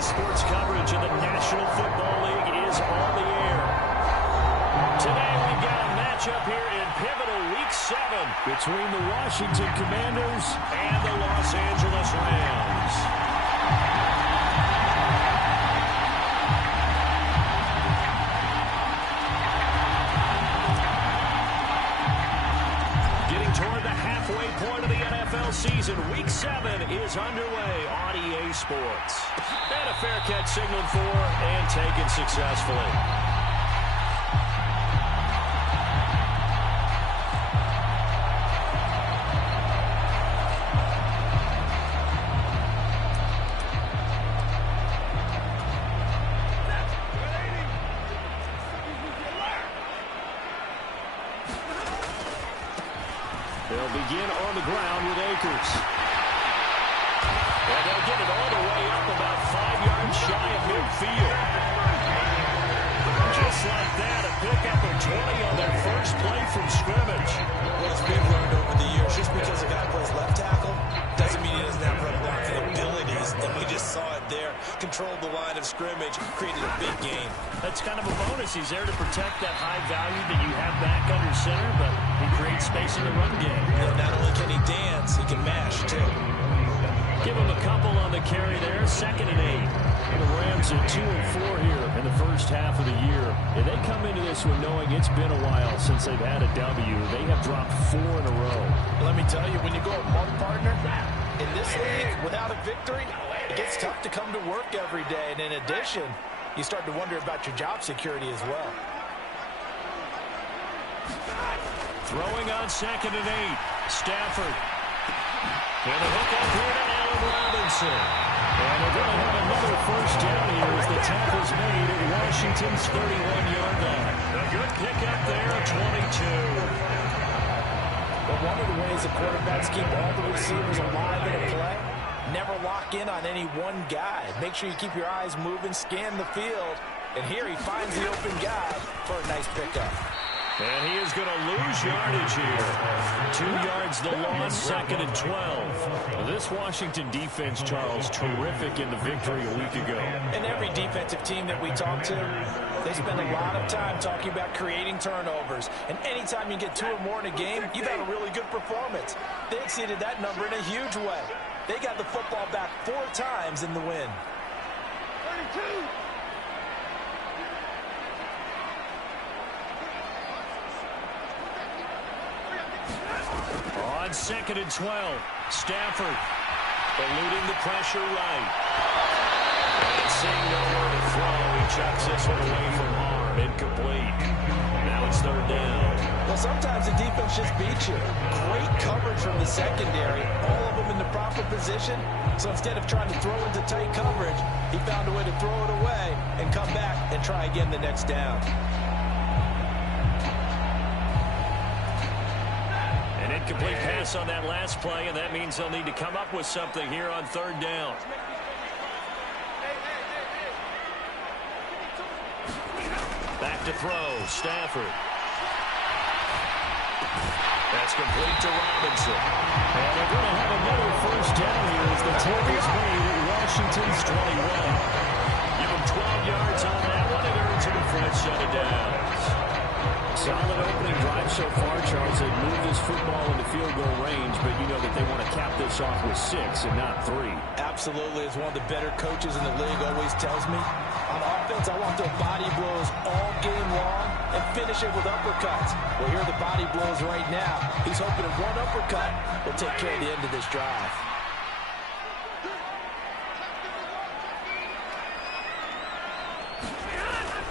Sports coverage of the National Football League is on the air. Today we've got a matchup here in pivotal Week 7 between the Washington Commanders and the Los Angeles Rams. Getting toward the halfway point of the NFL season, Week 7 is underway on EA Sports. And a fair catch signaled for and taken successfully. They'll begin on the ground with Akers. And they'll get it all the way up about 5 yards shy of midfield. Just like that, a pickup of 20 on their first play from scrimmage. Well, as we've learned over the years, just because a guy plays left tackle doesn't mean he doesn't have run blocking abilities. And we just saw it there. Controlled the line of scrimmage, created a big game. That's kind of a bonus. He's there to protect that high value that you have back under center, but he creates space in the run game. And not only can he dance, he can mash, too. Give him a couple on the carry there. 2nd and 8. And the Rams are 2 and 4 here in the first half of the year. And they come into this one knowing it's been a while since they've had a W. They have dropped 4 in a row. Let me tell you, when you go a month partner, in this league, without a victory, it gets tough to come to work every day. And in addition, you start to wonder about your job security as well. Throwing on 2nd and 8. Stafford. And a hook up here to Allen Robinson. And they're going to have another first down here as the tackle's made at Washington's 31-yard line. A good pickup there at 22. But one of the ways the quarterbacks keep all the receivers alive in a play, never lock in on any one guy. Make sure you keep your eyes moving, scan the field. And here he finds the open guy for a nice pickup. And he is going to lose yardage here. 2 yards the loss, 2nd and 12. This Washington defense, Charles, terrific in the victory a week ago. And every defensive team that we talk to, they spend a lot of time talking about creating turnovers. And anytime you get 2 or more in a game, you've had a really good performance. They exceeded that number in a huge way. They got the football back 4 times in the win. 32. On 2nd and 12, Stafford eluding the pressure right. And seeing nowhere to throw, he chucks this one away from harm, incomplete. Now it's 3rd down. Well, sometimes the defense just beats you. Great coverage from the secondary, all of them in the proper position. So instead of trying to throw into tight coverage, he found a way to throw it away and come back and try again the next down. Incomplete pass on that last play, and that means they'll need to come up with something here on 3rd down. Back to throw, Stafford. That's complete to Robinson. And they're going to have another first down here as the tackle is made at Washington's 21. Give them 12 yards on that one, and earns him a fresh set of downs. Solid opening drive so far, Charles. They've moved this football into field goal range, but you know that they want to cap this off with 6 and not 3. Absolutely, as one of the better coaches in the league always tells me, on offense, I want their body blows all game long and finish it with uppercuts. Well, here are the body blows right now. He's hoping that one uppercut will take care of the end of this drive.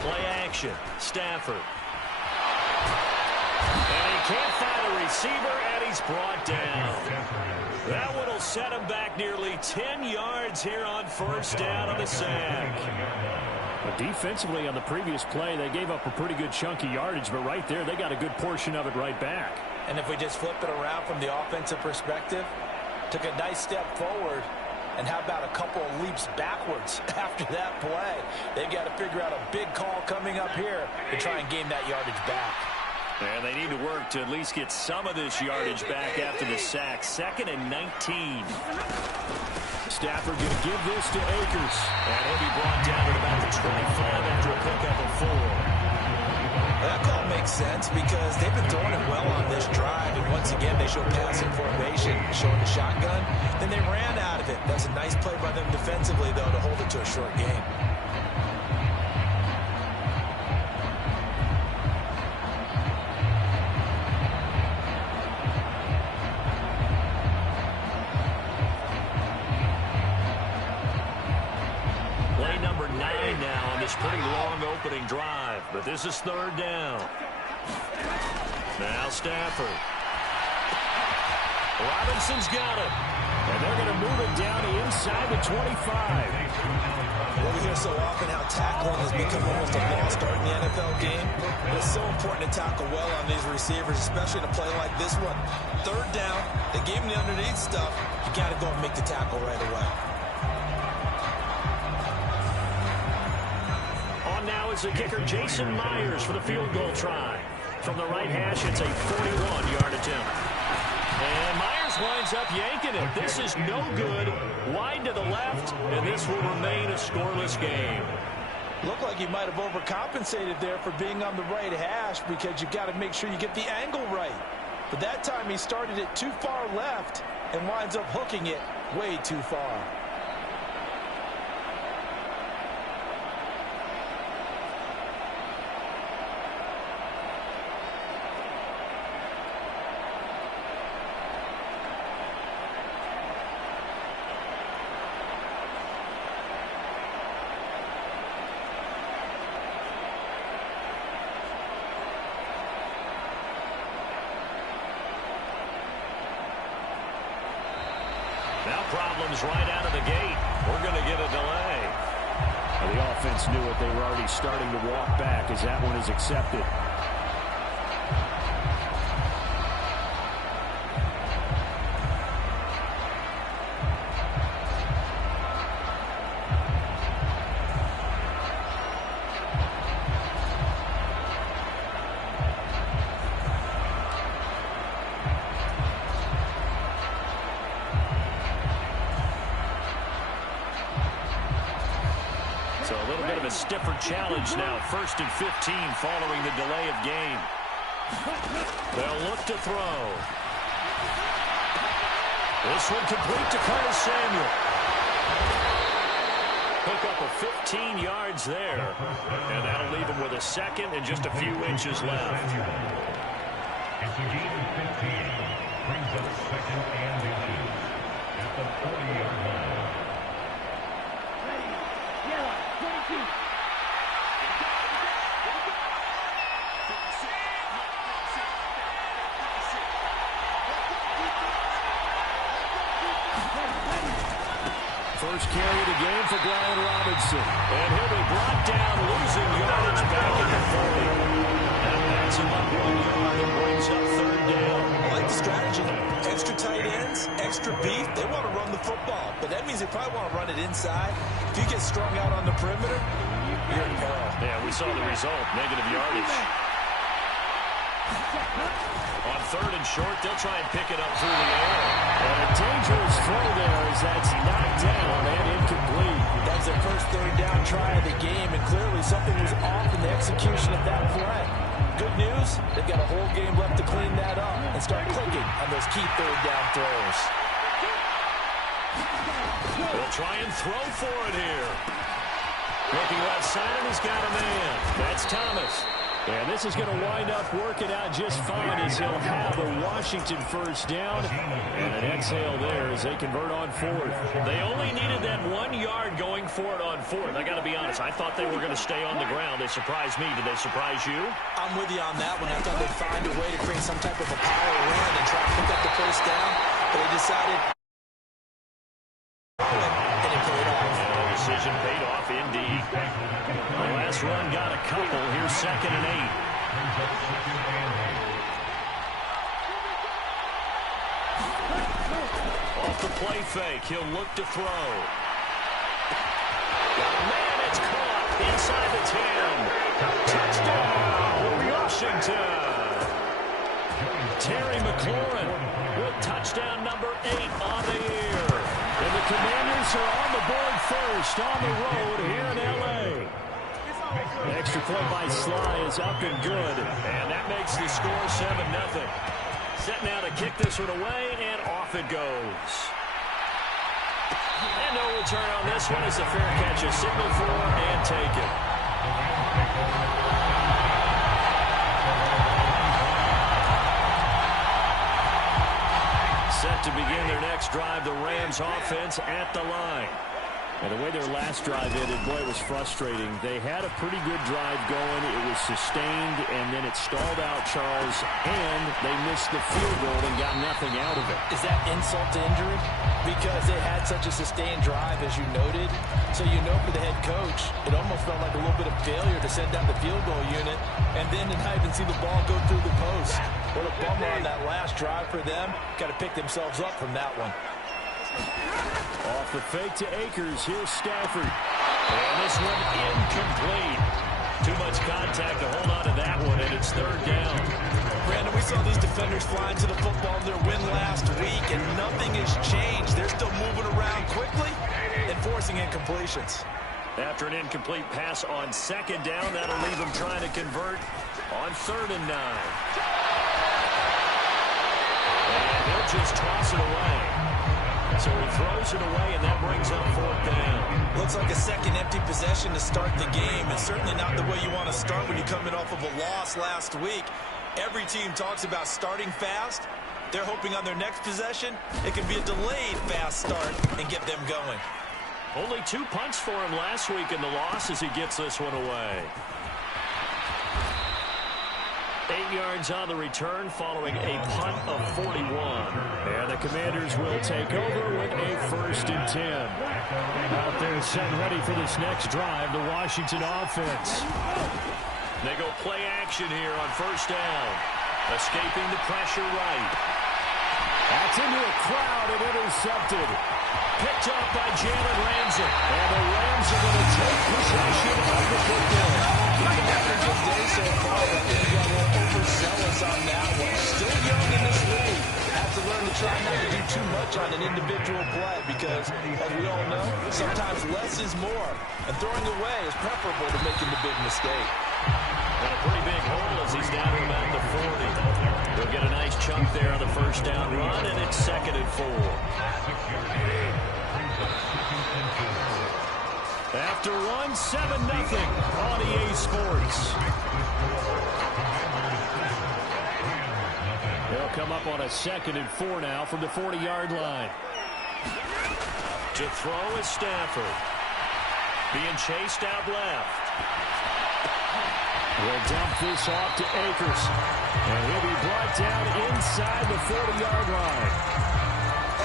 Play action, Stafford. And he can't find a receiver, and he's brought down. That one will set him back nearly 10 yards here on 1st down on the sack. But defensively on the previous play, they gave up a pretty good chunk of yardage, but right there, they got a good portion of it right back. And if we just flip it around from the offensive perspective, took a nice step forward, and how about a couple of leaps backwards after that play? They've got to figure out a big call coming up here to try and gain that yardage back. And they need to work to at least get some of this yardage back after the sack. 2nd and 19. Stafford going to give this to Akers. And he'll be brought down at about the 25 after a pickup of 4. That call makes sense because they've been throwing it well on this drive. And once again, they show passing formation, showing the shotgun. Then they ran out of it. That's a nice play by them defensively, though, to hold it to a short game. Pretty long opening drive, but this is 3rd down. Now Stafford. Robinson's got it. And they're going to move it down to inside the 25. Well, we hear so often how tackling has become almost a lost art in the NFL game. But it's so important to tackle well on these receivers, especially in a play like this one. 3rd down, they gave him the underneath stuff. You got to go and make the tackle right away. Now is the kicker Jason Myers for the field goal try. From the right hash, it's a 41-yard attempt. And Myers winds up yanking it. This is no good. Wide to the left, and this will remain a scoreless game. Looked like he might have overcompensated there for being on the right hash because you got to make sure you get the angle right. But that time he started it too far left and winds up hooking it way too far. Now problems right out of the gate. We're going to get a delay. Well, the offense knew it. They were already starting to walk back as that one is accepted. So a little bit of a stiffer challenge now. 1st and 15 following the delay of game. They'll look to throw. This one complete to Curtis Samuel. Pick up a 15 yards there. And that'll leave him with a 2nd and just a few inches left. It's a gain of 15. Brings up 2nd and 18 at the 40-yard line. First carry of the game for Brian Robinson. And he'll be brought down, losing yardage back at the 40. That backs him up 1 yard and brings up 3rd down. I like the strategy. Extra tight ends, extra beef. They want to run the football, but that means they probably want to run it inside. If you get strung out on the perimeter, you're in peril. Yeah, we saw the result, negative yardage. On 3rd and short, they'll try and pick it up through the air. And a dangerous throw there as that's knocked down and incomplete. That was their first 3rd down try of the game, and clearly something was off in the execution of that play. Good news, they've got a whole game left to clean that up and start clicking on those key 3rd down throws. They'll try and throw for it here. Looking left side, and he's got a man. That's Thomas. And this is going to wind up working out just fine as he'll have a Washington first down. And an exhale there as they convert on 4th. They only needed that 1 yard going for it on 4th. I got to be honest, I thought they were going to stay on the ground. They surprised me. Did they surprise you? I'm with you on that one. I thought they'd find a way to create some type of a power run and try to pick up the first down. But they decided, and it paid off. And the decision paid off indeed. The last run got a couple. Here's 2nd and 8. Off the play fake, he'll look to throw. Man, it's caught inside the 10. Touchdown, Washington. Terry McLaurin with touchdown number 8 on the year. And the Commanders are on the board first on the road here in L.A. The extra point by Sly is up and good. And that makes the score 7-0. Set now to kick this one away, and off it goes. And no return on this one as the fair catch is signaled for and taken. Set to begin their next drive, the Rams offense at the line. And the way their last drive ended, boy, it was frustrating. They had a pretty good drive going. It was sustained, and then it stalled out, Charles, and they missed the field goal and got nothing out of it. Is that insult to injury? Because they had such a sustained drive, as you noted. So you know for the head coach, it almost felt like a little bit of failure to send down the field goal unit, and then to not even see the ball go through the post. What a bummer on that last drive for them. Got to pick themselves up from that one. Off the fake to Akers. Here's Stafford. And this one incomplete. Too much contact to hold on to that one, and it's third down. Brandon, we saw these defenders flying to the football in their win last week, and nothing has changed. They're still moving around quickly and forcing incompletions. After an incomplete pass on second down, that'll leave them trying to convert on 3rd and 9. And they'll just toss it away. So he throws it away, and that brings up 4th down. Looks like a second empty possession to start the game, and certainly not the way you want to start when you're coming off of a loss last week. Every team talks about starting fast. They're hoping on their next possession, it can be a delayed fast start and get them going. Only 2 punts for him last week in the loss as he gets this one away. 8 yards on the return following a punt of 41. And the Commanders will take over with a 1st and 10. Out there set ready for this next drive, the Washington offense. They go play action here on 1st down. Escaping the pressure right. That's into a crowd and intercepted. Picked off by Jalen Ramsey. And the Rams are going to take possession of the football. After a good day so far, I think you got a little overzealous on that one. Still young in this league. Have to learn to try not to do too much on an individual play because, as we all know, sometimes less is more. And throwing away is preferable to making the big mistake. And a pretty big hole as he's down about the 40. They'll get a nice chunk there on the 1st down run, and it's 2nd and 4. After one, 7-0 on EA Sports. They'll come up on a 2nd and 4 now from the 40-yard line. To throw is Stafford. Being chased out left. We'll dump this off to Akers. And he'll be brought down inside the 40-yard line.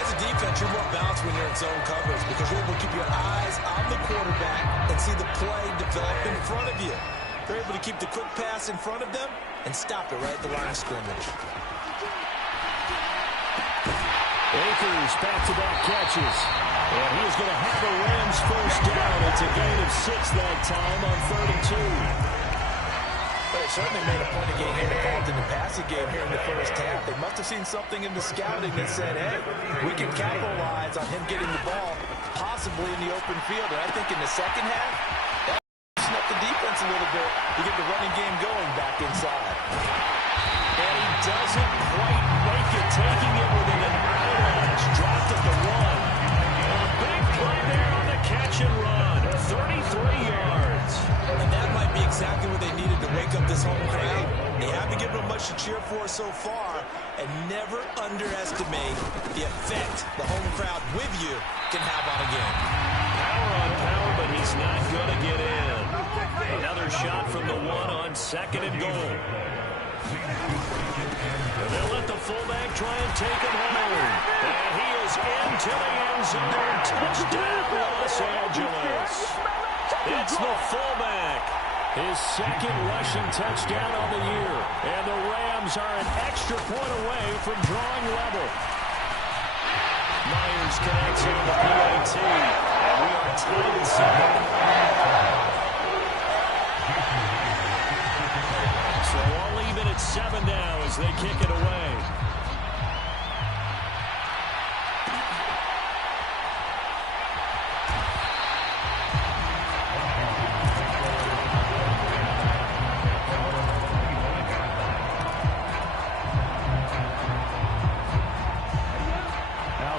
As a defense, you're more balanced when you're in zone coverage because you're able to keep your eyes on the quarterback and see the play develop in front of you. They're able to keep the quick pass in front of them and stop it right at the line of scrimmage. Akers back-to-back catches. And he's going to have a Rams 1st down. It's a gain of 6 that time on 3rd and 2. They certainly made a point of getting him involved in the passing game here in the 1st half. They must have seen something in the scouting that said, hey, we can capitalize on him getting the ball possibly in the open field. And I think in the 2nd half, that loosened up the defense a little bit to get the running game going back inside. And he doesn't quite make it, taking it within an eyelash. Dropped at the 1. A big play there on the catch and run. 33 yards. And that might be exactly what they needed to wake up this home crowd. They haven't given them much to cheer for so far, and never underestimate the effect the home crowd with you can have on a game. Power on power, but he's not going to get in. Another shot from the 1 on 2nd and goal. And they'll let the fullback try and take him home. And he is into the end zone. Touchdown, Los Angeles. It's the fullback. His 2nd rushing touchdown on the year. And the Rams are an extra point away from drawing level. Myers connects on the PAT. And we are tied at 7. So all even at 7 now as they kick it away.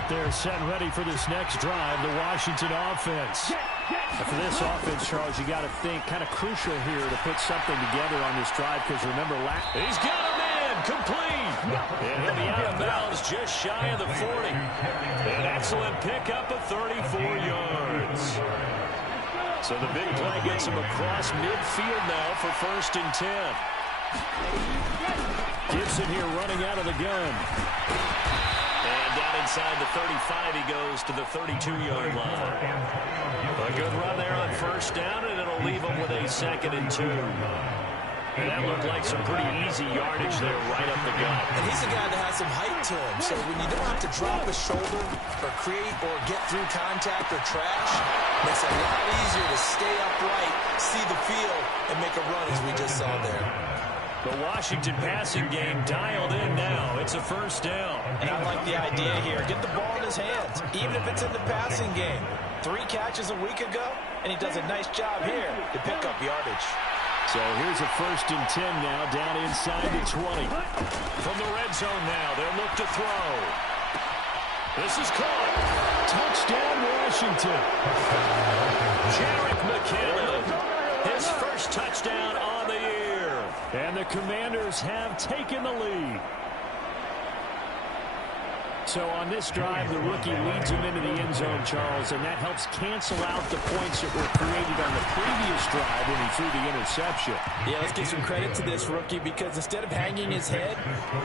They're set and ready for this next drive, the Washington offense. And for this offense, Charles, you got to think kind of crucial here to put something together on this drive because remember, he's got him in, complete. And he'll be out of bounds just shy of the 40. An excellent pickup of 34 yards. So the big play gets him across midfield now for 1st and 10. Gibson here running out of the gun. And down inside the 35, he goes to the 32-yard line. A good run there on 1st down, and it'll leave him with a 2nd and 2. And that looked like some pretty easy yardage there right up the gut. And he's a guy that has some height to him, so when you don't have to drop a shoulder or create or get through contact or trash, it makes it a lot easier to stay upright, see the field, and make a run as we just saw there. The Washington passing game dialed in now. It's a 1st down. And I like the idea here. Get the ball in his hands, even if it's in the passing game. 3 catches a week ago, and he does a nice job here to pick up yardage. So here's a 1st and 10 now, down inside the 20. From the red zone now, they'll look to throw. This is caught. Touchdown, Washington. Jerick McKinnon, his first touchdown on the year. And the Commanders have taken the lead. So on this drive, the rookie leads him into the end zone, Charles, and that helps cancel out the points that were created on the previous drive when he threw the interception. Yeah, let's give some credit to this rookie because instead of hanging his head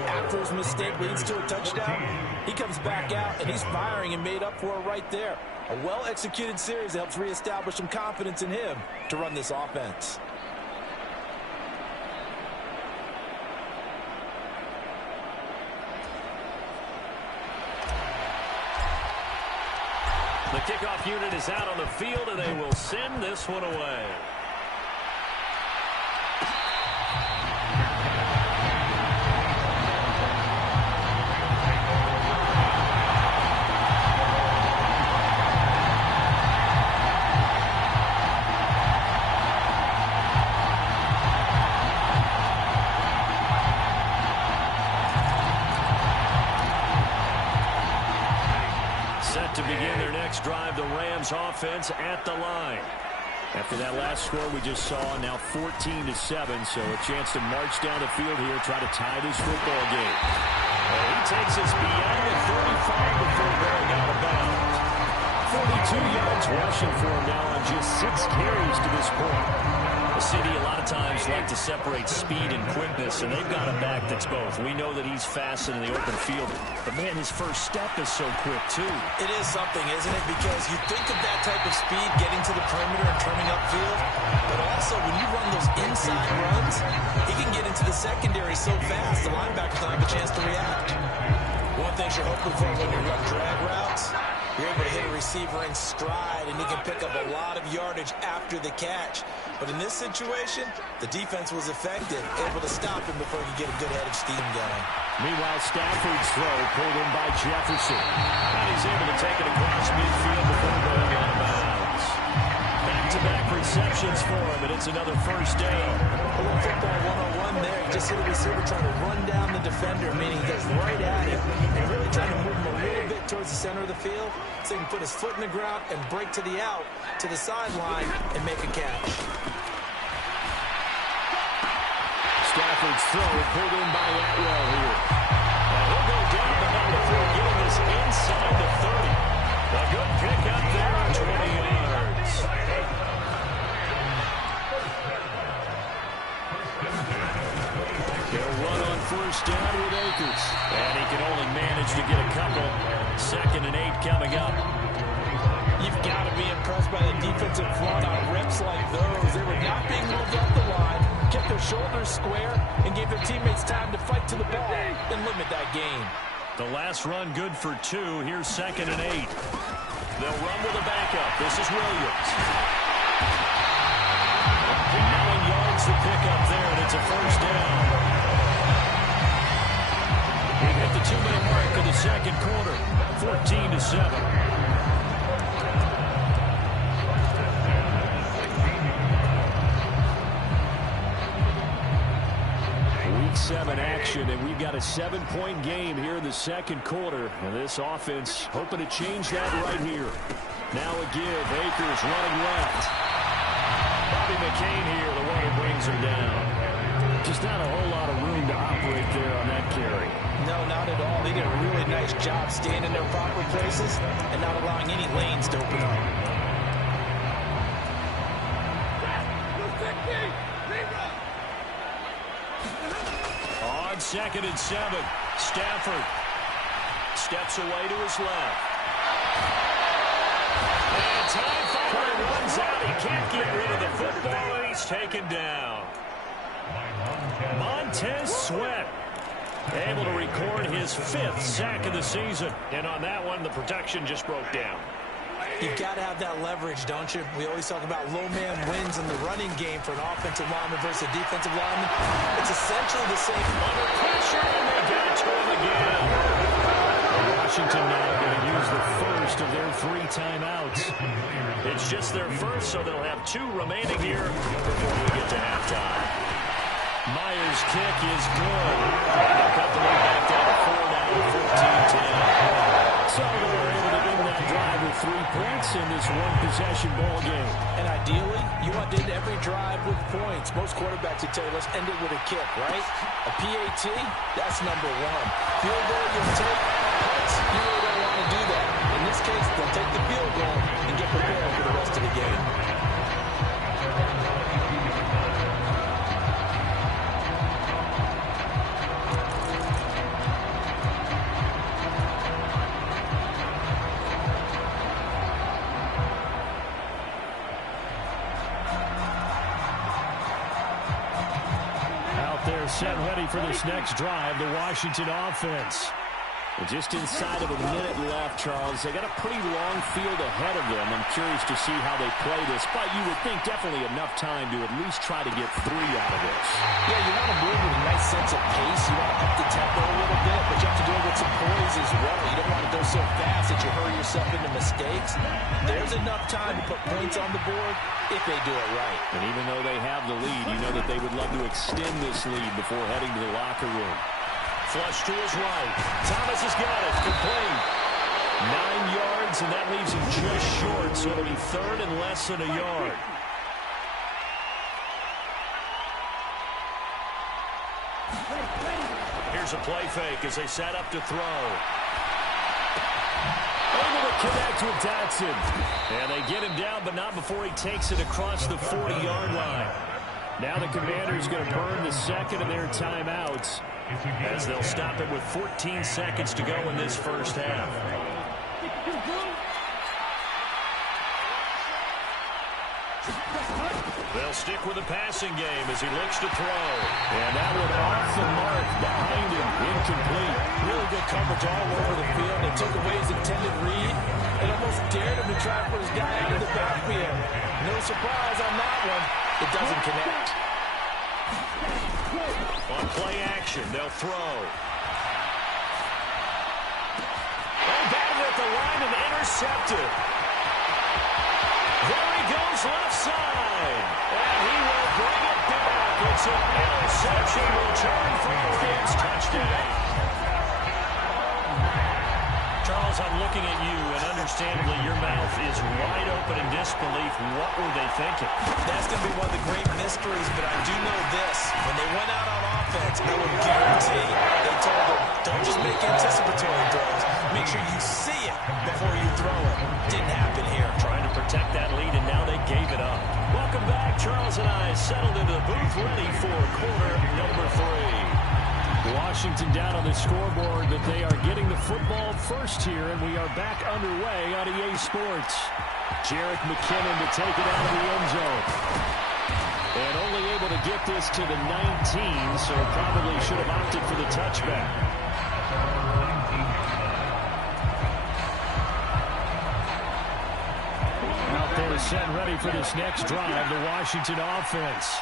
after his mistake leads to a touchdown, he comes back out and he's firing and made up for it right there. A well-executed series that helps reestablish some confidence in him to run this offense. The kickoff unit is out on the field, and they will send this one away. Set to begin their next drive, the Rams offense at the line. After that last score we just saw, now 14-7, so a chance to march down the field here, try to tie this football game. And he takes us beyond the 35 before going out of bounds. 42 yards rushing for him now on just 6 carries to this point. The City a lot of times like to separate speed and quickness, and they've got a back that's both. We know that he's fast in the open field, but man, his first step is so quick too. It is something, isn't it? Because you think of that type of speed getting to the perimeter and turning upfield, but also when you run those inside runs, he can get into the secondary so fast the linebackers don't have a chance to react. One thing you're hoping for when you run drag routes, you're able to hit a receiver in stride, and he can pick up a lot of yardage after the catch. But in this situation, the defense was effective, able to stop him before he could get a good head of steam going. Meanwhile, Stafford's throw pulled in by Jefferson. And he's able to take it across midfield before going out of bounds. Back-to-back receptions for him, and it's another 1st down. A little football 101 there. You just see the receiver trying to run down the defender, meaning he goes right at him and really trying to move him a little bit towards the center of the field so he can put his foot in the ground and break to the out, to the sideline, and make a catch. Stafford's throw pulled in by Atwell here. And he'll go down the middle before getting this inside the 30. A good pickup there on 20 yards. They'll run on 1st down with Akers. And he can only manage to get a couple. 2nd and 8 coming up. You've got to be impressed by the defensive front on reps like those. They were not being moved up the line, kept their shoulders square, and gave their teammates time to fight to the ball and limit that gain. The last run good for 2. Here's 2nd and 8. They'll run with a backup. This is Williams. And 9 yards to pick up there, and it's a 1st down. second quarter, 14-7. Week 7 action, and we've got a 7-point game here in the second quarter. And this offense hoping to change that right here. Now a give. Akers running left. Bobby McCain here, the one who brings him down. Just not a whole lot of room to operate there on that carry. No, not at all. They did a really nice job staying in their proper places and not allowing any lanes to open up. On 2nd and 7, Stafford steps away to his left. And time finally runs out. He can't get rid of the football, and he's taken down. Montez Sweat able to record his 5th sack of the season. And on that one, the protection just broke down. You've got to have that leverage, don't you? We always talk about low man wins in the running game for an offensive lineman versus a defensive lineman. It's essentially the same. Under pressure, and they get it to him again. Washington now going to use the first of their 3 timeouts. It's just their first, so they'll have 2 remaining here before we get to halftime. Myers' kick is good. They'll cut the lead back down to 4 now, 14-10. So they're able to win that drive with 3 points in this one-possession ball game. And ideally, you want to end every drive with points. Most quarterbacks would tell you, let's end it with a kick, right? A PAT, that's number 1. Field goal, you'll take points. You really don't want to do that. In this case, they'll take the field goal and get prepared for the rest of the game. Set ready for this next drive, the Washington offense. Just inside of a minute left, Charles. They got a pretty long field ahead of them. I'm curious to see how they play this, but you would think definitely enough time to at least try to get 3 out of this. Yeah, you want to move with a nice sense of pace. You want to up the tempo a little bit, but you have to do it with some poise as well. You don't want to go so fast that you hurry yourself into mistakes. There's enough time to put points on the board if they do it right. And even though they have the lead, you know that they would love to extend this lead before heading to the locker room. Flush to his right. Thomas has got it. Complete. 9 yards, and that leaves him just short, so it'll be 3rd and less than a yard. Here's a play fake as they set up to throw. Able to connect with Dotson. And they get him down, but not before he takes it across the 40-yard line. Now the Commanders going to burn the 2nd of their timeouts, as they'll stop it with 14 seconds to go in this first half. They'll stick with the passing game as he looks to throw. And that one off the mark behind him. Incomplete. Really good coverage all over the field. They took away his intended read and almost dared him to try for his guy out of the backfield. No surprise on that one. It doesn't connect. On play action, they'll throw. Oh, batted at the line and intercepted. There he goes left side. And he will bring it back. It's an interception return for a Gibbs touchdown. Charles, I'm looking at you, and understandably your mouth is wide open in disbelief. What were they thinking? That's going to be one of the great mysteries, but I do know this. When they went out on offense, I would guarantee they told them, don't just make anticipatory throws. Make sure you see it before you throw it. Didn't happen here. Trying to protect that lead, and now they gave it up. Welcome back. Charles and I settled into the booth, ready for quarter number 3. Washington down on the scoreboard, but they are getting the football first here, and we are back underway on EA Sports. Jerick McKinnon to take it out of the end zone. And only able to get this to the 19, so probably should have opted for the touchback. Out there set ready for this next drive, the Washington offense.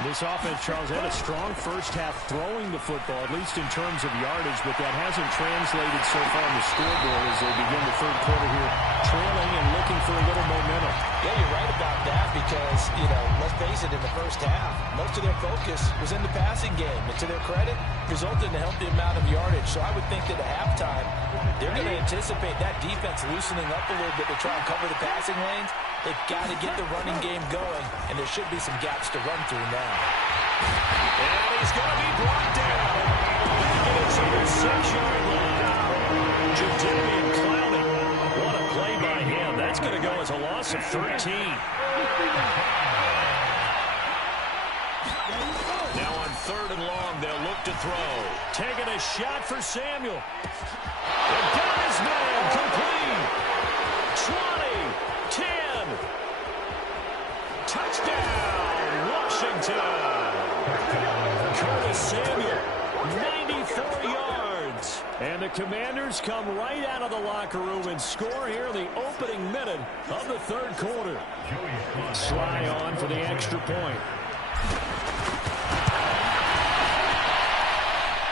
This offense, Charles, had a strong first half throwing the football, at least in terms of yardage, but that hasn't translated so far on the scoreboard as they begin the third quarter here, trailing and looking for a little momentum. Yeah, you're right about that because, let's face it, in the first half, most of their focus was in the passing game. And to their credit, resulted in a healthy amount of yardage. So I would think that at halftime, they're going to anticipate that defense loosening up a little bit to try and cover the passing lanes. They've got to get the running game going, and there should be some gaps to run through now. And he's going to be brought down. Back at inside the 6-yard line. Jadeveon Clowney. What a play by him. That's going to go as a loss of 13. Now on 3rd and long, they'll look to throw. Taking a shot for Samuel. And got his man complete. 20, 10. Touchdown, Washington. Curtis Samuel, 94 yards. And the Commanders come right out of the locker room and score here in the opening minute of the third quarter. Sly on for the extra point.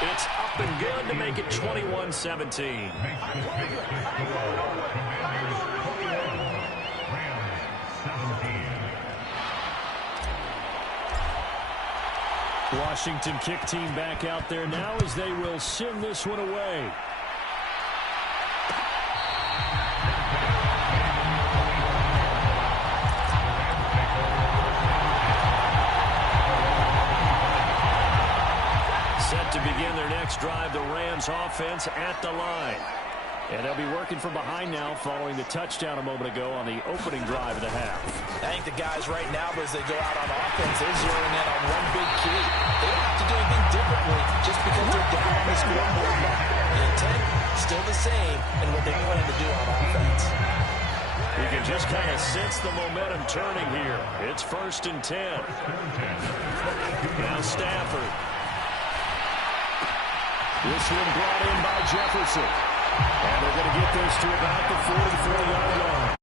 It's up and good to make it 21-17. Washington kick team back out there now as they will send this one away. Set to begin their next drive, the Rams offense at the line. And they'll be working from behind now following the touchdown a moment ago on the opening drive of the half. I think the guys right now, as they go out on offense, they're zeroing in on one big key. They don't have to do anything differently just because they're down on the scoreboard. The intent, still the same, and what they plan to do on offense. We can just kind of sense the momentum turning here. It's 1st and 10. Now Stafford. This one brought in by Jefferson. And they're going to get this to about the 44-yard line.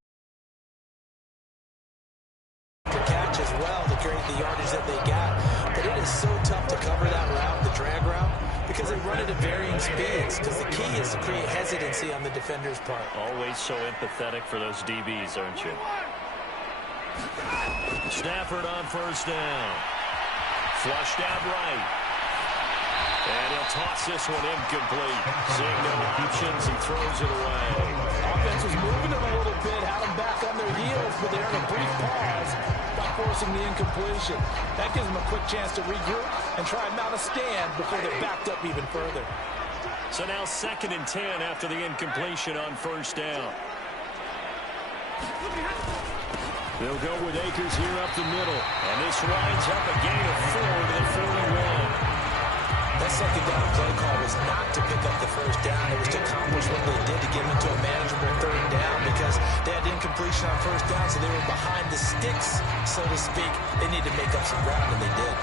The catch as well to create the yardage that they got. But it is so tough to cover that route, the drag route, because they run it at varying speeds. Because the key is to create hesitancy on the defender's part. Always so empathetic for those DBs, aren't you? Stafford on 1st down. Flushed out right. And he'll toss this one incomplete. Seeing no options, he throws it away. Offense was moving them a little bit, had them back on their heels, but they earned a brief pause by forcing the incompletion. That gives them a quick chance to regroup and try and mount a stand before they're backed up even further. So now 2nd and 10 after the incompletion on 1st down. They'll go with Akers here up the middle. And this winds up a gain of 4 to the 41. That 2nd down play call was not to pick up the 1st down. It was to accomplish what they did to get into a manageable 3rd down because they had incompletion on 1st down, so they were behind the sticks, so to speak. They need to make up some ground, and they did.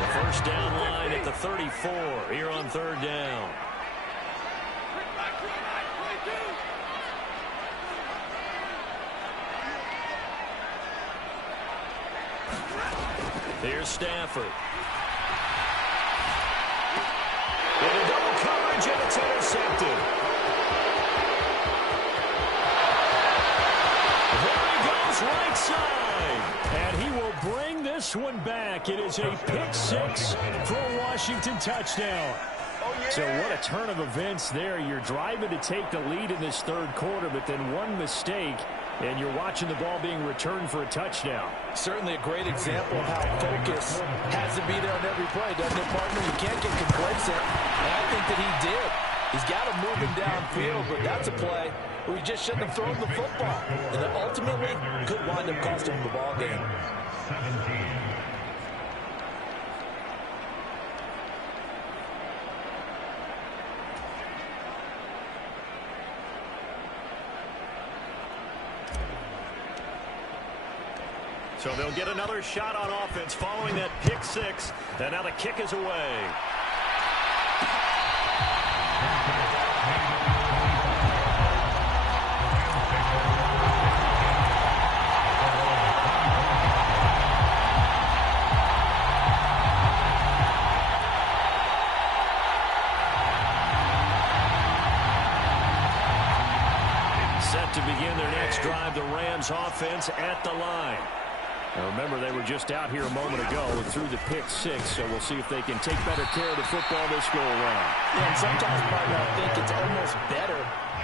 The 1st down line at the 34 here on 3rd down. Here's Stafford. In a double coverage, and it's intercepted. There he goes, right side. And he will bring this one back. It is a pick-6 for a Washington touchdown. So what a turn of events there. You're driving to take the lead in this 3rd quarter, but then one mistake, and you're watching the ball being returned for a touchdown. Certainly a great example of how focus has to be there on every play, doesn't it, partner? You can't get complacent, and I think that he did. He's got to move him downfield, but that's a play where he just shouldn't have thrown the football, and that ultimately could wind up costing him the ball game. 17. So they'll get another shot on offense following that pick-6, and now the kick is away. Rams offense at the line. Now remember, they were just out here a moment ago and threw the pick six, so we'll see if they can take better care of the football this go around. Yeah, and sometimes, partner, I think it's almost better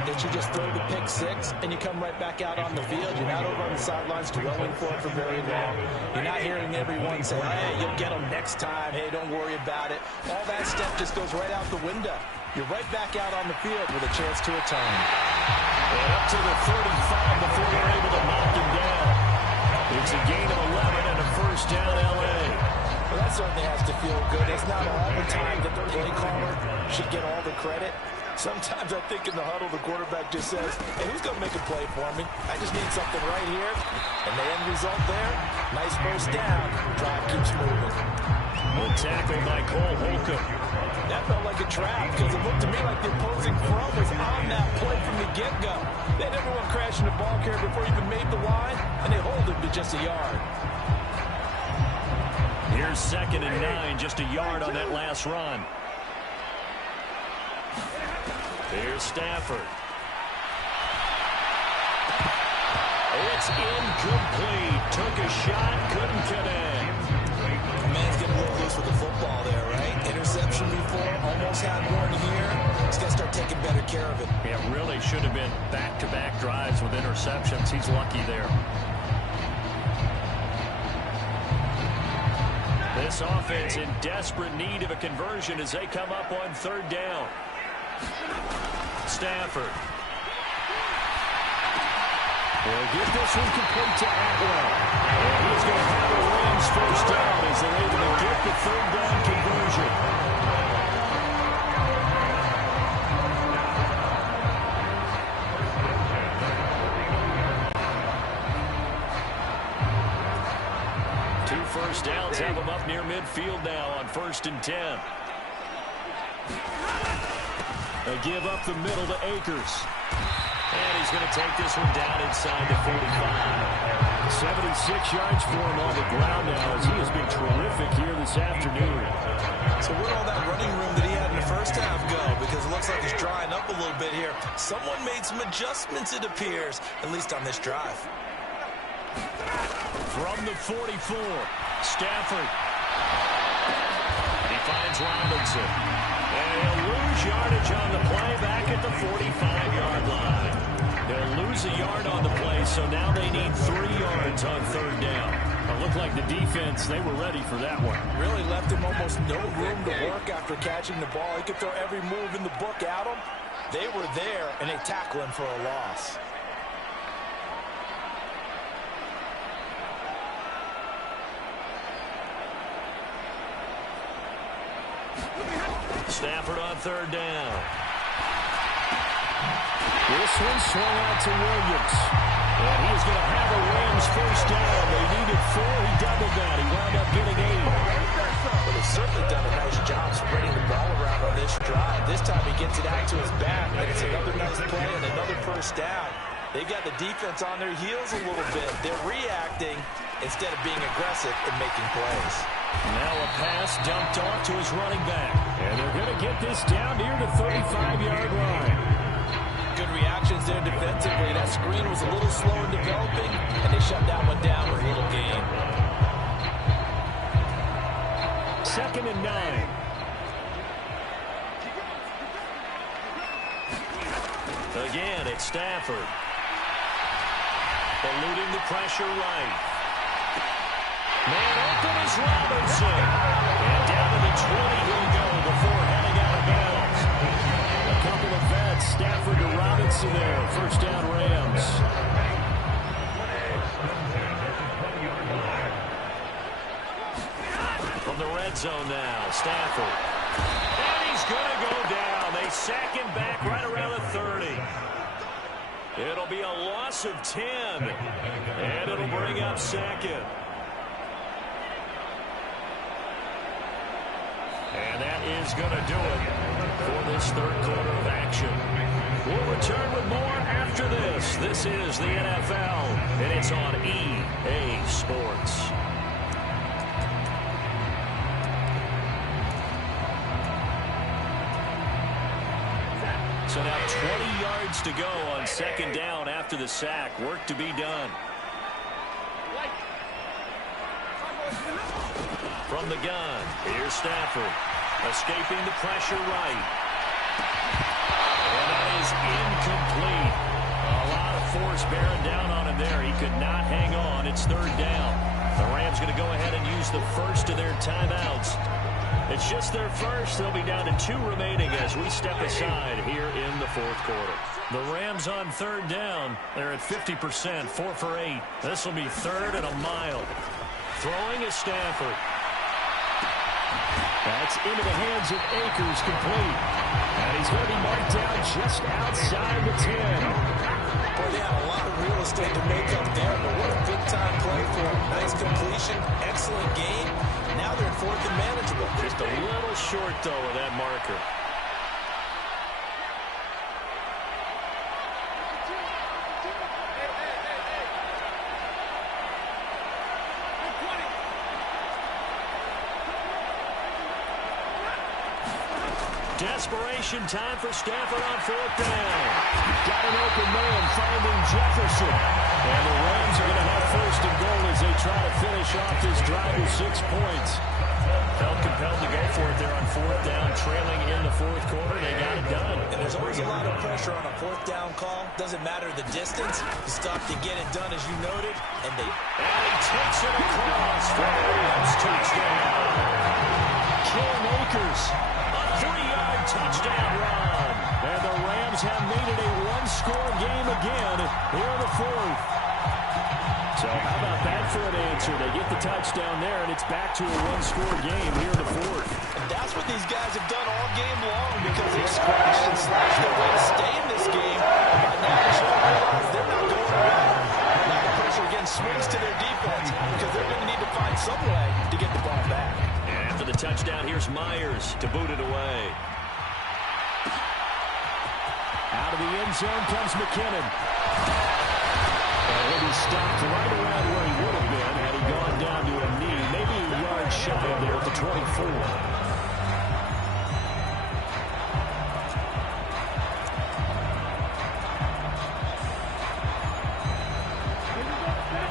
that you just throw the pick six and you come right back out on the field. You're not over on the sidelines dwelling for it for very long. You're not hearing everyone say, hey, you'll get them next time. Hey, don't worry about it. All that stuff just goes right out the window. You're right back out on the field with a chance to return. And up to the 35 before they're able to knock him down. It's a gain of 11 and a first down, L.A. Well, that certainly has to feel good. It's not all the time that the play caller should get all the credit. Sometimes I think in the huddle, the quarterback just says, hey, who's going to make a play for me? I just need something right here. And the end result there, nice first down. Drive keeps moving. Well tackled by Cole Holcomb. That felt like a trap because it looked to me like the opposing front was on that play from the get-go. They never went crashing the ball carrier before he even made the line, and they hold him to just a yard. Here's 2nd and 9, just a yard on that last run. Here's Stafford. It's incomplete. Took a shot, couldn't connect. Man's getting a little loose with the football there, right? Interception before, almost had one here. He's got to start taking better care of it. It really should have been back-to-back drives with interceptions. He's lucky there. This offense in desperate need of a conversion as they come up on 3rd down. Stafford. They'll get this one complete to Atwell. And he's going to have the Rams first down as they're able to get the 3rd down conversion. Two first downs have them up near midfield now on 1st and 10. They give up the middle to Akers. And he's going to take this one down inside the 45. 76 yards for him on the ground now as he has been terrific here this afternoon. So where'd all that running room that he had in the first half go? Because it looks like it's drying up a little bit here. Someone made some adjustments, it appears, at least on this drive. From the 44, Stafford. He finds Robinson. And he'll lose yardage on the play back at the 45-yard line. They'll lose a yard on the play, so now they need 3 yards on 3rd down. It looked like the defense, they were ready for that one. Really left him almost no room to work after catching the ball. He could throw every move in the book at him. They were there, and they tackle him for a loss. Stafford on 3rd down. This one swung out to Williams. And he's going to have a Rams first down. They needed 4. He doubled that. He wound up getting 8. But he's certainly done a nice job spreading the ball around on this drive. This time he gets it out to his back, and it's another nice play and another first down. They've got the defense on their heels a little bit. They're reacting instead of being aggressive and making plays. Now a pass dumped off to his running back. And they're going to get this down near the 35-yard line. Good reactions there defensively. That screen was a little slow in developing, and they shut that one down with a little gain. 2nd and 9. Again, it's Stafford. Eluding the pressure right. Man open is Robinson. And down to the 20 he'll go before heading out of bounds. A couple of vets, Stafford to Robinson there. First down, Rams. From the red zone now, Stafford. And he's going to go down. They sack him back right around the 30. It'll be a loss of 10. And it'll bring up 2nd. And that is going to do it for this 3rd quarter of action. We'll return with more after this. This is the NFL, and it's on EA Sports. So now 20 yards to go on 2nd down after the sack. Work to be done. From the gun, here's Stafford. Escaping the pressure right. And that is incomplete. A lot of force bearing down on him there. He could not hang on. It's third down. The Rams going to go ahead and use the first of their timeouts. It's just their first. They'll be down to 2 remaining as we step aside here in the fourth quarter. The Rams on third down. They're at 50%, 4 for 8. This will be third and a mile. Throwing is Stafford. That's into the hands of Akers, complete. And he's going to be marked down just outside the 10. Boy, they had a lot of real estate to make up there, but what a big-time play for him. Nice completion, excellent game. Now they're in fourth and manageable. Just a little short, though, of that marker. Desperation time for Stafford on fourth down. Got an open man finding Jefferson. And the Rams are going to have first and goal as they try to finish off this drive with 6 points. Felt compelled to go for it there on fourth down, trailing in the fourth quarter. They got it done. And there's always a lot of pressure on a fourth down call. Doesn't matter the distance. You stop to get it done, as you noted, and he takes it across for a Rams touchdown. Cam Akers. A 3-yard touchdown run. And the Rams have made it a one-score game again here in the fourth. So how about that for an answer? They get the touchdown there, and it's back to a one-score game here in the fourth. And that's what these guys have done all game long because they've scratched and slashed their way to stay in this game. And by now, they should realize they're not going away. Now the pressure again swings to their defense because they're going to need to find some way to get the ball back. And after the touchdown, here's Myers to boot it away. Out of the end zone comes McKinnon. And he'll be stopped right around where he would have been had he gone down to a knee, maybe a yard shy of there at the 24.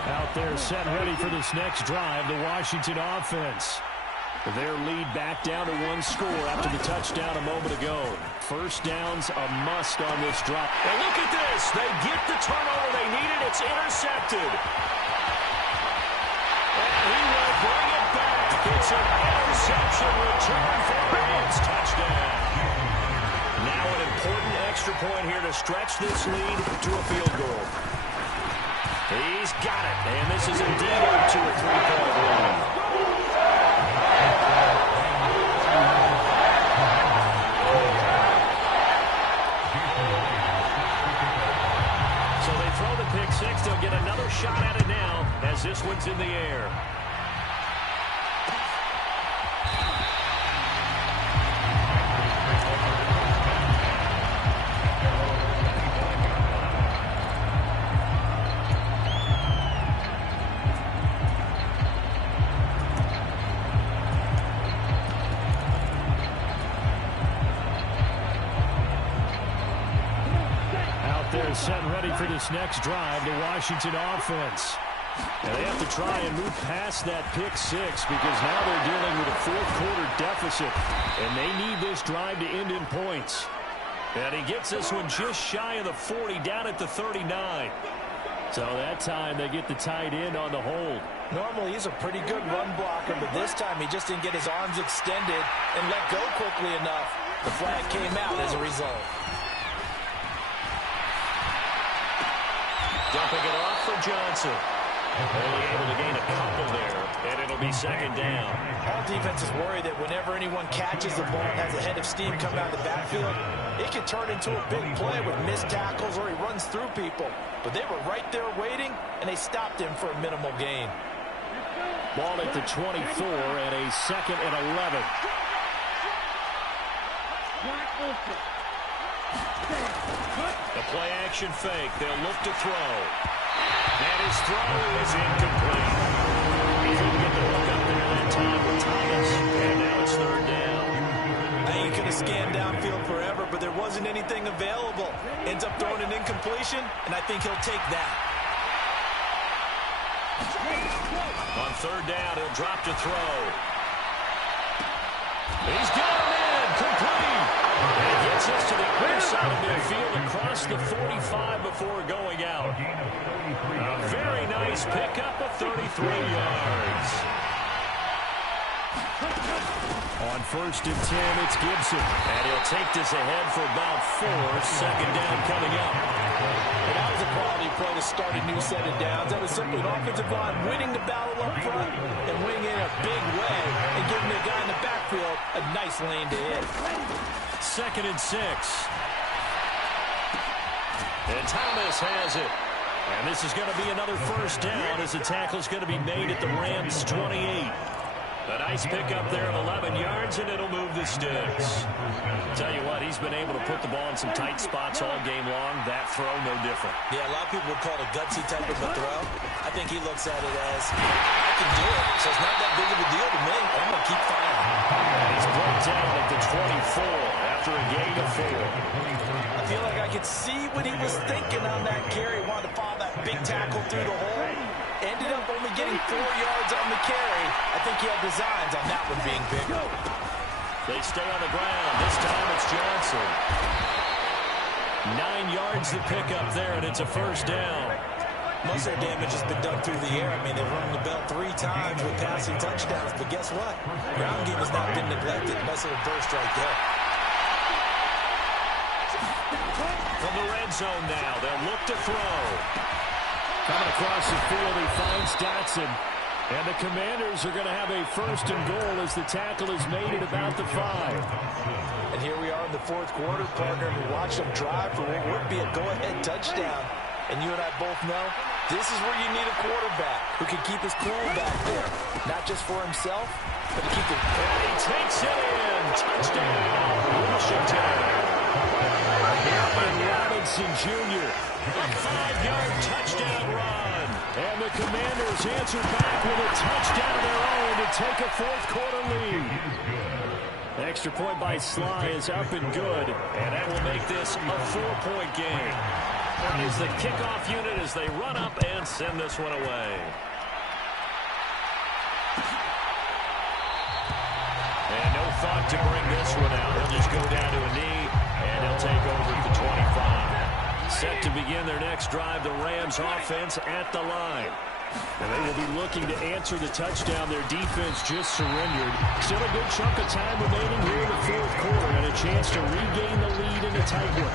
Out there set ready for this next drive, the Washington offense. Their lead back down to 1 score after the touchdown a moment ago. First down's a must on this drive. And look at this. They get the turnover they needed. It's intercepted. And he will bring it back. It's an interception return for a Rams touchdown. Now an important extra point here to stretch this lead to a field goal. He's got it. And this is indeed up to a 3-point lead. Pick 6, they'll get another shot at it now as this one's in the air. Set ready for this next drive, the Washington offense. And they have to try and move past that pick 6 because now they're dealing with a fourth-quarter deficit, and they need this drive to end in points. And he gets this one just shy of the 40, down at the 39. So that time they get the tight end on the hold. Normally he's a pretty good run blocker, but this time he just didn't get his arms extended and let go quickly enough. The flag came out as a result. Dumping it off for Johnson. Only able to gain a couple there, and it'll be second down. All defenses worry that whenever anyone catches the ball and has a head of steam coming out of the backfield, it can turn into a big play with missed tackles or he runs through people. But they were right there waiting, and they stopped him for a minimal gain. Ball at the 24 and a 2nd and 11. The play-action fake. They'll look to throw. And his throw is incomplete. He didn't get the hook up there that time with Thomas. And now it's third down. He could have scanned downfield forever, but there wasn't anything available. Ends up throwing an incompletion, and I think he'll take that. On third down, he'll drop to throw. He's got him in, complete. And it gets us to the other side of midfield across the 45 before going out. A very nice pickup of 33 yards. On 1st and 10, it's Gibson. And he'll take this ahead for about 4. 2nd down coming up. And that was a quality play to start a new set of downs. That was simply an offensive line winning the battle up front and winning it in a big way and giving the guy in the backfield a nice lane to hit. 2nd and 6. And Thomas has it. And this is going to be another 1st down as the tackle is going to be made at the Rams' 28. A nice pickup there of 11 yards, and it'll move the sticks. Tell you what, he's been able to put the ball in some tight spots all game long. That throw, no different. Yeah, a lot of people would call it a gutsy type of a throw. I think he looks at it as, I can do it, so it's not that big of a deal to me. I'm going to keep firing. He's brought down at the 24 after a gain of 4. I feel like I could see what he was thinking on that carry. He wanted to follow that big tackle through the hole. Ended up only getting 4 yards on the carry. I think he had designs on that one being bigger. They stay on the ground. This time it's Johnson. 9 yards to pick up there, and it's a 1st down. Most of their damage has been done through the air. I mean, they've rung the bell 3 times with passing touchdowns, but guess what? Ground game has not been neglected. Nice little burst right there. From the red zone now, they'll look to throw. Coming across the field, he finds Dotson. And the Commanders are going to have a 1st and goal as the tackle is made at about the 5. And here we are in the 4th quarter, partner, and we watch them drive for what would be a go-ahead touchdown. And you and I both know this is where you need a quarterback who can keep his cool back there. Not just for himself, but to keep the... And he takes it in. Touchdown, Washington. Allen Robinson Jr. A 5-yard touchdown run. And the Commanders answer back with a touchdown of their own to take a 4th quarter lead. The extra point by Sly is up and good. And that will make this a 4-point game. Is the kickoff unit as they run up and send this one away. And no thought to bring this one out. They'll just go down to a knee, and they'll take over at the 25. Set to begin their next drive, the Rams offense at the line. And they will be looking to answer the touchdown. Their defense just surrendered. Still a good chunk of time remaining here in the 4th quarter and a chance to regain the lead in a tight one.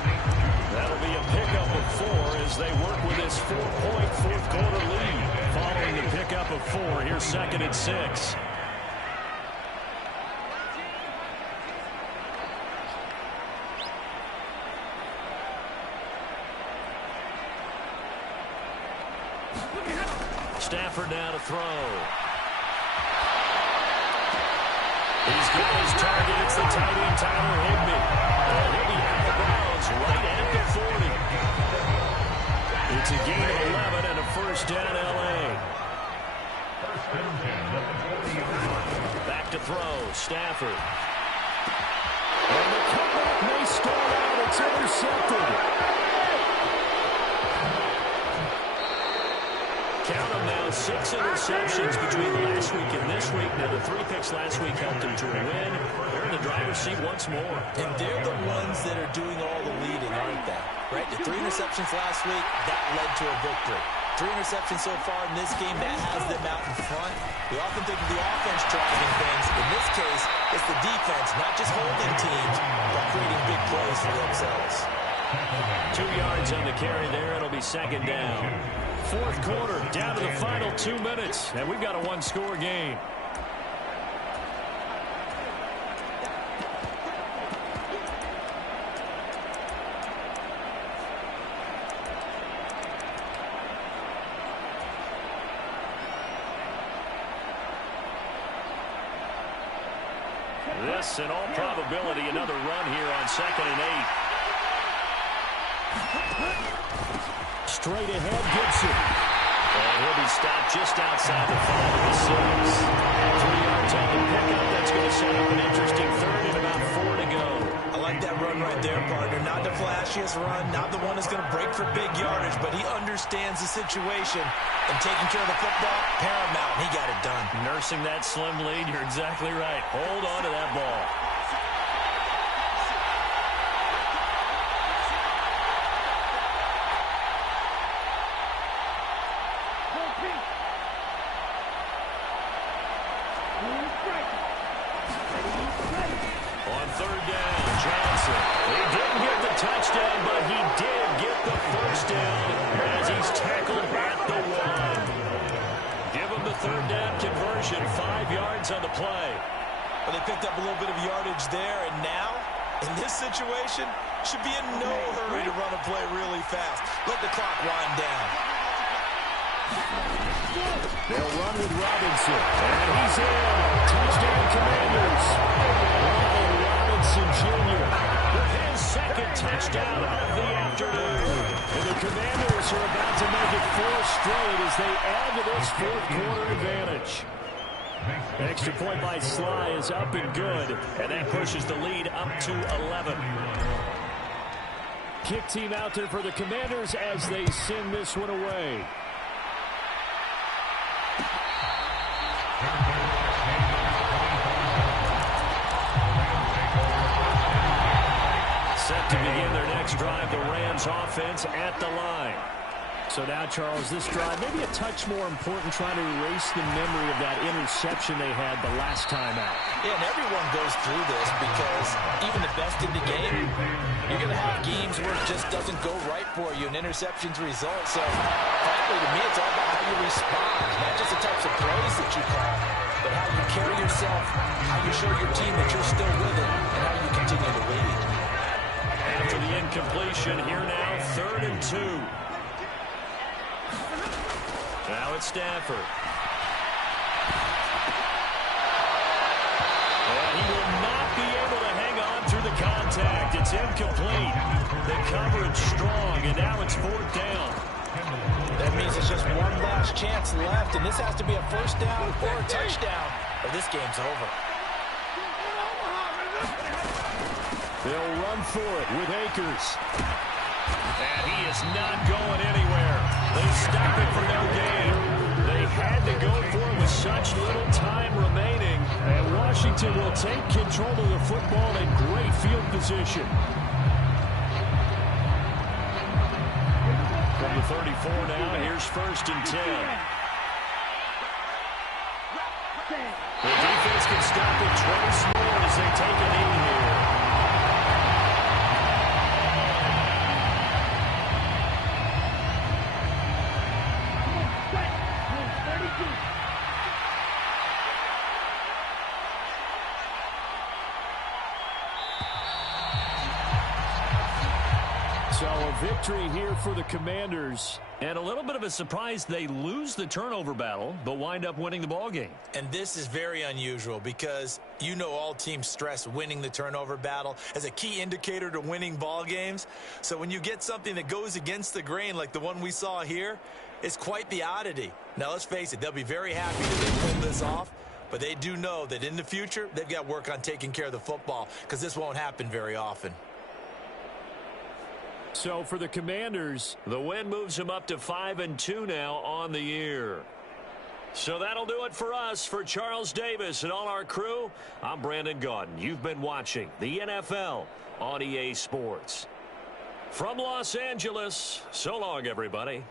That'll be a pickup of 4 as they work with this 4-point 4th quarter lead. Following the pickup of 4, here's 2nd and 6. Stafford now to throw. He's got his target. It's the tight end, Tyler Higbee. And he'll be out of bounds right at the 40. It's a gain of 11 and a 1st down, L.A. Back to throw. Stafford. And the comeback may start out. It's intercepted. Count them now, 6 interceptions between last week and this week. Now, the 3 picks last week helped them to a win. They're in the driver's seat once more. And they're the ones that are doing all the leading, aren't they? Right? The 3 interceptions last week, that led to a victory. 3 interceptions so far in this game, that has them out in front. We often think of the offense driving things. In this case, it's the defense, not just holding teams, but creating big plays for themselves. 2 yards on the carry there. It'll be 2nd down. 4th quarter, down to the final 2 minutes, and we've got a 1-score game. This, in all probability, another run here on 2nd and 8. Straight ahead, Gibson. And he'll be stopped just outside the 5 of the 6. 3 yards on the pickup. That's going to set up an interesting 3rd and about 4 to go. I like that run right there, partner. Not the flashiest run, not the one that's going to break for big yardage, but he understands the situation. And taking care of the football, paramount and he got it done. Nursing that slim lead, you're exactly right. Hold on to that ball. On third down, Johnson. He didn't get the touchdown, but he did get the first down as he's tackled at the 1. Give him the third down conversion, 5 yards on the play. Well, they picked up a little bit of yardage there, and now, in this situation, should be in no hurry to run a play really fast. Let the clock wind down. They'll run with Robinson, and he's in. Touchdown, Commanders. Brian Robinson Jr. with his second touchdown of the afternoon. And the Commanders are about to make it 4 straight as they add to this fourth-quarter advantage. Extra point by Sly is up and good, and that pushes the lead up to 11. Kick team out there for the Commanders as they send this one away. Set to begin their next drive, the Rams offense at the line. So now, Charles, this drive maybe a touch more important, trying to erase the memory of that interception they had the last time out. Yeah, and everyone goes through this because even the best in the game, you're going to have games where it just doesn't go right for you, and interceptions result. So, frankly, to me, it's all about how you respond, not just the types of plays that you call, but how you carry yourself, how you show your team that you're still with it, and how you continue to lead. After the incompletion, here now, 3rd and 2. Now it's Stafford. And he will not be able to hang on through the contact. It's incomplete. The coverage strong, and now it's 4th down. That means it's just one last chance left, and this has to be a first down or a touchdown, or this game's over. They'll run for it with Akers. And he is not going anywhere. They stop it for no gain. They had to go for it with such little time remaining. And Washington will take control of the football in great field position. From the 34 now, here's 1st and 10. The defense can stop it twice more as they take a knee here. So a victory here for the Commanders. And a little bit of a surprise, they lose the turnover battle, but wind up winning the ball game. And this is very unusual because you know all teams stress winning the turnover battle as a key indicator to winning ball games. So when you get something that goes against the grain like the one we saw here, it's quite the oddity. Now let's face it, they'll be very happy that they pulled this off, but they do know that in the future they've got work on taking care of the football because this won't happen very often. So for the Commanders, the win moves them up to 5-2 now on the year. So that'll do it for us. For Charles Davis and all our crew, I'm Brandon Gaudin. You've been watching the NFL on EA Sports. From Los Angeles, so long, everybody.